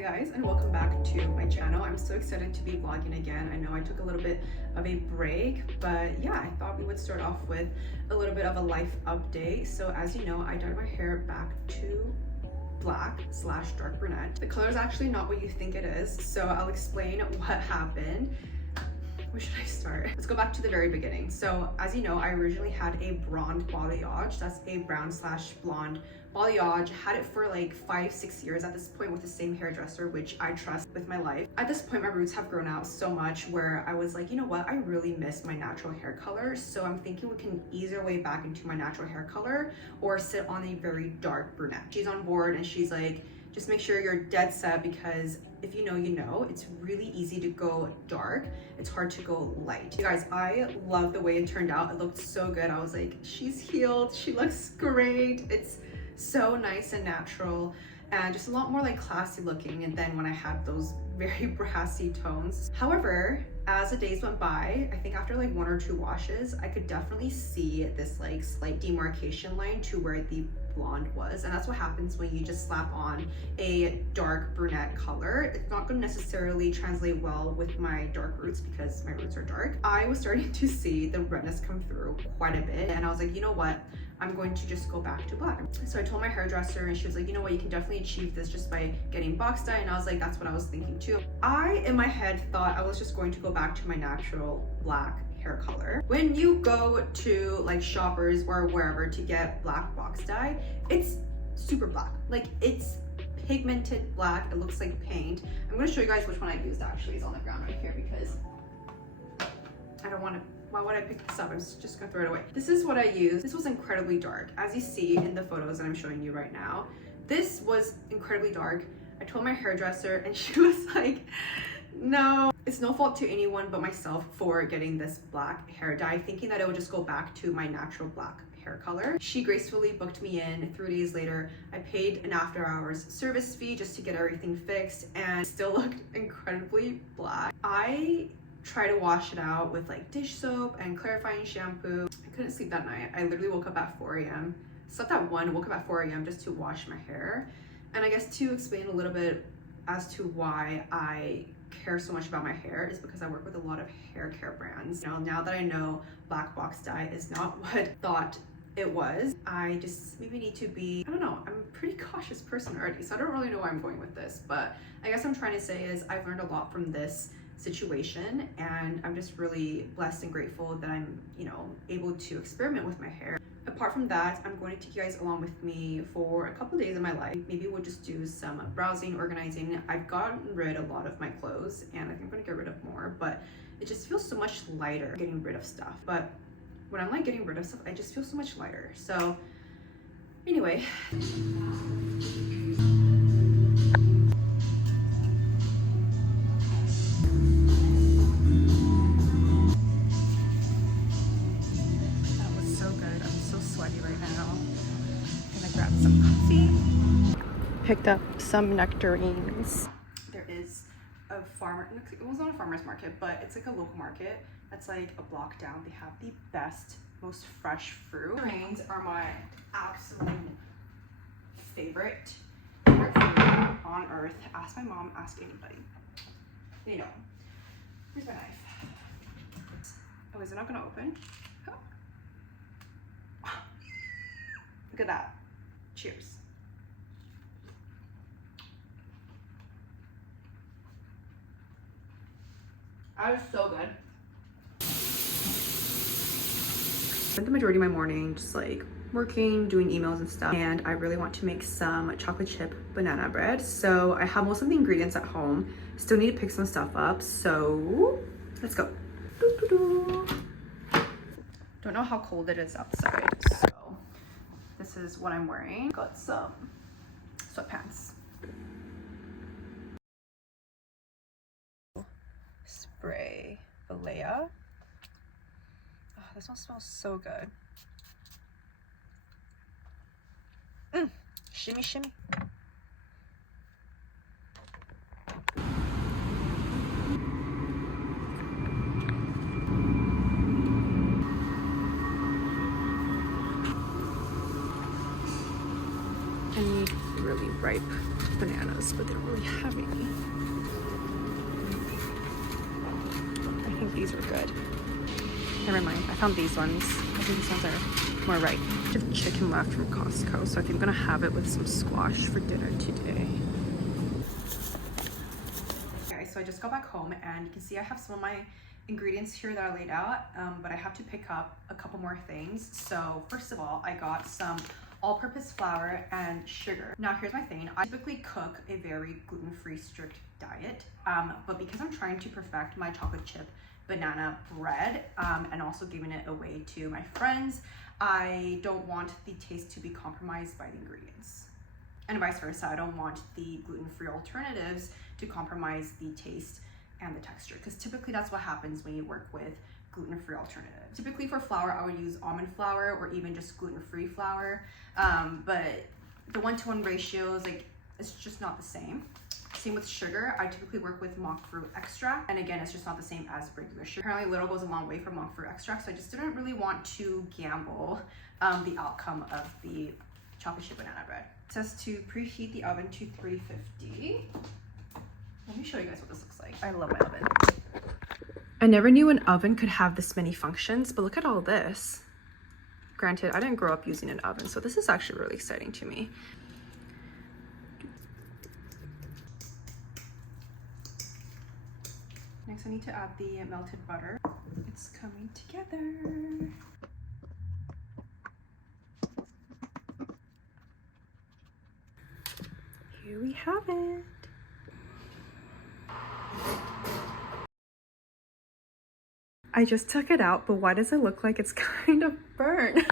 Hi guys, and welcome back to my channel. I'm so excited to be vlogging again. I know I took a little bit of a break, but yeah, I thought we would start off with a little bit of a life update. So as you know, I dyed my hair back to black/dark brunette. The color is actually not what you think it is, so I'll explain what happened. Where should I start? Let's go back to the very beginning. So as you know, I originally had a blonde balayage. That's a brown/blonde balayage. Had it for like 5-6 years at this point with the same hairdresser, which I trust with my life. At this point, my roots have grown out so much where I was like, you know what? I really miss my natural hair color. So I'm thinking we can ease our way back into my natural hair color or sit on a very dark brunette. She's on board and she's like, just make sure you're dead set, because if you know, you know. It's really easy to go dark. It's hard to go light. You guys, I love the way it turned out. It looked so good. I was like, she's healed. She looks great. It's so nice and natural and just a lot more like classy looking. And then when I had those very brassy tones. However, as the days went by, I think after like 1 or 2 washes, I could definitely see this like slight demarcation line to where the blonde was. And that's what happens when you just slap on a dark brunette color. It's not going to necessarily translate well with my dark roots because my roots are dark. I was starting to see the redness come through quite a bit, and I was like, you know what, I'm going to just go back to black. So I told my hairdresser and she was like, you know what, you can definitely achieve this just by getting box dye. And I was like, that's what I was thinking too. I, in my head, thought I was just going to go back to my natural black hair color. When you go to like Shoppers or wherever to get black box dye, it's super black. Like, it's pigmented black. It looks like paint. I'm going to show you guys which one I used. Actually, it's on the ground right here because I don't want to. Why would I pick this up? I'm just gonna throw it away. This is what I used. This was incredibly dark, as you see in the photos that I'm showing you right now. This was incredibly dark. I told my hairdresser and she was like, no, it's no fault to anyone but myself for getting this black hair dye, thinking that it would just go back to my natural black hair color. She gracefully booked me in. 3 days later, I paid an after hours service fee just to get everything fixed and still looked incredibly black. I try to wash it out with like dish soap and clarifying shampoo. I couldn't sleep that night. I literally woke up at 4 a.m. Slept at 1, woke up at 4 a.m. just to wash my hair. And I guess to explain a little bit as to why I care so much about my hair is because I work with a lot of hair care brands. Now that I know black box dye is not what I thought it was, I just maybe need to be, I don't know, I'm a pretty cautious person already, so I don't really know where I'm going with this. But I guess I'm trying to say is I've learned a lot from this situation, and I'm just really blessed and grateful that I'm, able to experiment with my hair. Apart from that, I'm going to take you guys along with me for a couple days of my life. Maybe we'll just do some browsing, organizing. I've gotten rid of a lot of my clothes and I think I'm going to get rid of more, but it just feels so much lighter getting rid of stuff. But when I'm like getting rid of stuff, I just feel so much lighter. So anyway. Picked up some nectarines. There is a farmer, it was not a farmer's market, but it's like a local market that's like a block down. They have the best, most fresh fruit. Nectarines are my absolute favorite fruit on earth. Ask my mom, ask anybody. Here's my knife. Oh, is it not gonna open? Oh. Look at that. Cheers. That is so good. I spent the majority of my morning just like working, doing emails and stuff, and I really want to make some chocolate chip banana bread. So I have most of the ingredients at home. Still need to pick some stuff up, so let's go. Don't know how cold it is outside, so this is what I'm wearing. Got some sweatpants. Spray Balea. Oh, this one smells so good. Shimmy, shimmy. I need really really ripe bananas, but they don't really have any. I think these are good. Never mind, I found these ones. I think these ones are more ripe. I have chicken left from Costco, so I think I'm gonna have it with some squash for dinner today. Okay, so I just got back home and you can see I have some of my ingredients here that are laid out, but I have to pick up a couple more things. So first of all, I got some all-purpose flour and sugar. Now here's my thing. I typically cook a very gluten-free strict diet, but because I'm trying to perfect my chocolate chip banana bread and also giving it away to my friends, I don't want the taste to be compromised by the ingredients. And vice versa, I don't want the gluten-free alternatives to compromise the taste and the texture, because typically that's what happens when you work with gluten-free alternatives. Typically for flour, I would use almond flour or even just gluten-free flour, but the 1-to-1 ratios, like, it's just not the same. Same with sugar. I typically work with monk fruit extract, and again, it's just not the same as regular sugar. Apparently little goes a long way for monk fruit extract, so I just didn't really want to gamble the outcome of the chocolate chip banana bread. It says to preheat the oven to 350. Let me show you guys what this looks like. I love my oven. I never knew an oven could have this many functions, but look at all this. Granted, I didn't grow up using an oven, so this is actually really exciting to me. Next, I need to add the melted butter. It's coming together. Here we have it. I just took it out, but why does it look like it's kind of burnt?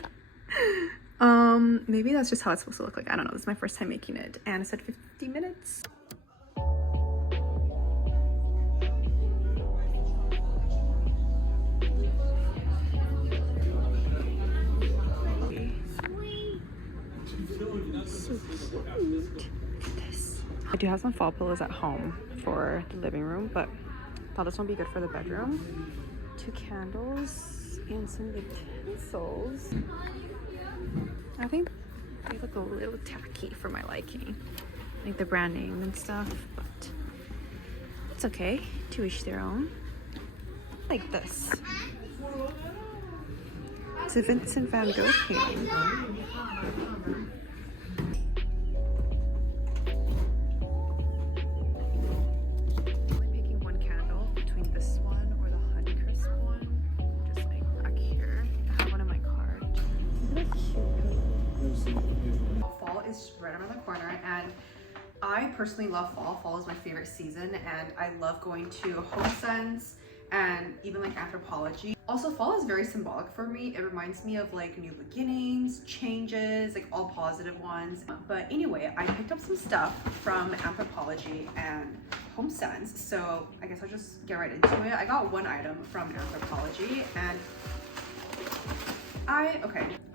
Maybe that's just how it's supposed to look like. I don't know. This is my first time making it, and it said 50 minutes. So cute. This. I do have some fall pillows at home for the living room, but I thought this one would be good for the bedroom. 2 candles and some utensils. I think they look a little tacky for my liking, like the brand name and stuff, but it's okay. To each their own. Like this. It's a Vincent van Gogh painting. Fall is right around the corner, and I personally love fall. Fall is my favorite season, and I love going to homesense and even like Anthropologie. Also, fall is very symbolic for me. It reminds me of like new beginnings, changes, like all positive ones. But anyway, I picked up some stuff from Anthropologie and homesense, so I guess I'll just get right into it. I got one item from Anthropologie, and I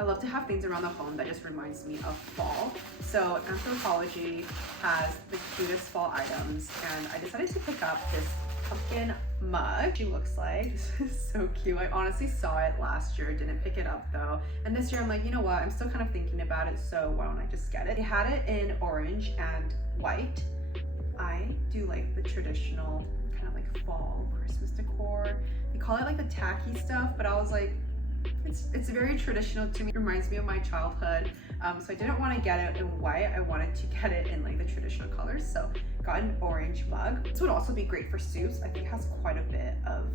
love to have things around the home that just reminds me of fall. So Anthropologie has the cutest fall items, and I decided to pick up this pumpkin mug. She looks like, this is so cute. I honestly saw it last year, didn't pick it up though. And this year I'm like, you know what, I'm still kind of thinking about it, so why don't I just get it? They had it in orange and white. I do like the traditional kind of like fall Christmas decor. They call it like the tacky stuff, but I was like, it's very traditional to me. It reminds me of my childhood, so I didn't want to get it in white. I wanted to get it in like the traditional colors, so got an orange mug. This would also be great for soups. I think it has quite a bit of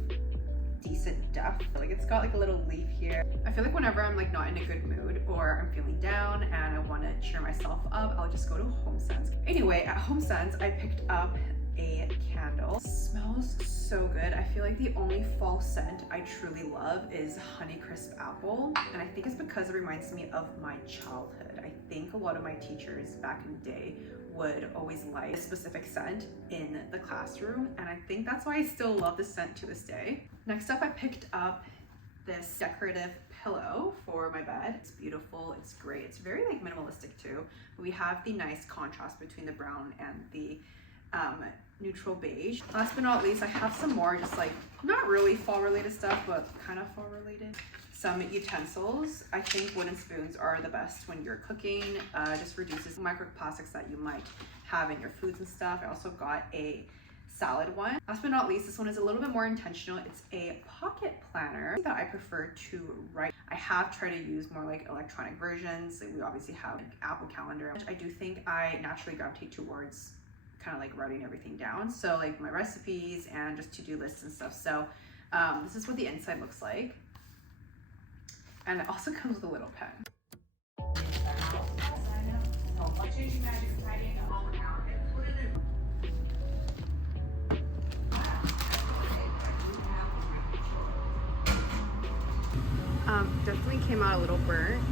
decent depth. Like it's got like a little leaf here. I feel like whenever I'm like not in a good mood or I'm feeling down and I want to cheer myself up, I'll just go to homesense. Anyway, at homesense I picked up a candle. It smells so good. I feel like the only fall scent I truly love is Honeycrisp Apple, and I think it's because it reminds me of my childhood. I think a lot of my teachers back in the day would always like a specific scent in the classroom, and I think that's why I still love the scent to this day. Next up, I picked up this decorative pillow for my bed. It's beautiful, it's great, it's very like minimalistic too. We have the nice contrast between the brown and the neutral beige. Last but not least, I have some more just like not really fall related stuff, but kind of fall related. Some utensils. I think wooden spoons are the best when you're cooking. Just reduces microplastics that you might have in your foods and stuff. I also got a salad one. Last but not least, this one is a little bit more intentional. It's a pocket planner that I prefer to write. I have tried to use more like electronic versions. We obviously have an Apple Calendar, which I do think I naturally gravitate towards kind of like writing everything down. So like my recipes and just to-do lists and stuff. So this is what the inside looks like. And it also comes with a little pen. Definitely came out a little burnt.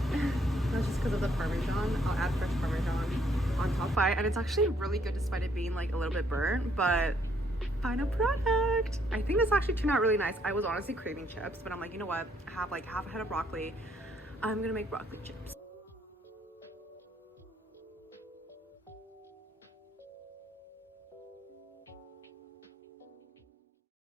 That's just because of the Parmesan. I'll add fresh Parmesan on top. And it's actually really good despite it being like a little bit burnt, but final product. I think this actually turned out really nice. I was honestly craving chips, but I'm like, you know what? I have like half a head of broccoli. I'm gonna make broccoli chips.